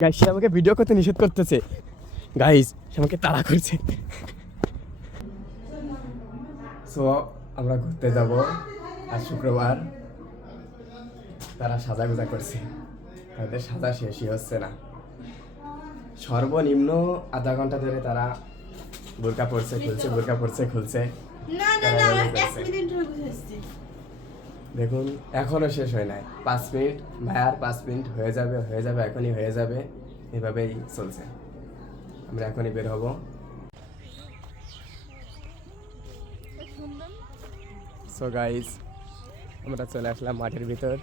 Guys সে আমাকে video করতে নিষেধ করতেছে। গাইস সে আমাকে তাড়া করছে। সো আমরা ঘুরতে যাব আজ শুক্রবার। তারা সাজা গুজা করছে। তাদের সাজা শেষই হচ্ছে না। সর্বনিম্ন আধা ঘণ্টা ধরে তারা বোরকা পড়ছে খুলছে বোরকা পড়ছে খুলছে না না তারা না এভাবেই এক করছে। মিনিট ধরে বুঝাচ্ছি দেখুন এখনও শেষ হয় নাই। পাঁচ মিনিট ভাইয়ার পাঁচ মিনিট হয়ে যাবে হয়ে যাবে এখনই হয়ে যাবে। এভাবেই চলছে। আমরা এখনই বের হব। সো গাইস আমরা চলে আসলাম মাঠের ভিতর।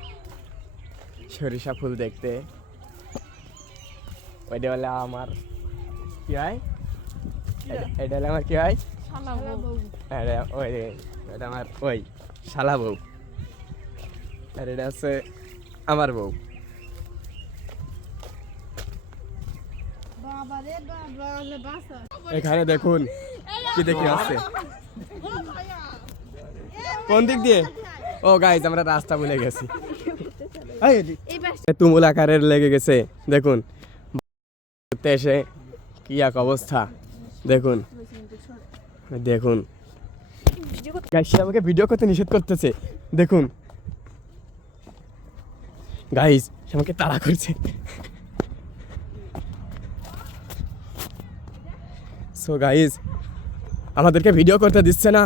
সরিষা ফুল দেখতে। ওইটা হলে আমার কি হয়? এটা- হলে আমার কি হয়? ওই এটা আমার ওই শালা বউ। আর এটা হচ্ছে আমার বউ। এখানে দেখুন কি দেখে আসছে। কোন দিক দিয়ে? ও গাইজ আমরা রাস্তা ভুলে গেছি। তুমুল আকারের লেগে গেছে দেখুন। এসে কি এক অবস্থা দেখুন। দেখুন। গাইস আমাকে ভিডিও করতে নিষেধ করতেছে দেখুন। গাইস সে আমাকে তাড়া করছে। সো গাইজ আমাদেরকে ভিডিও করতে দিচ্ছে না।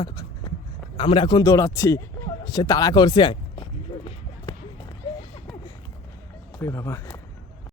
আমরা এখন দৌড়াচ্ছি। সে তাড়া করছে। বাবা।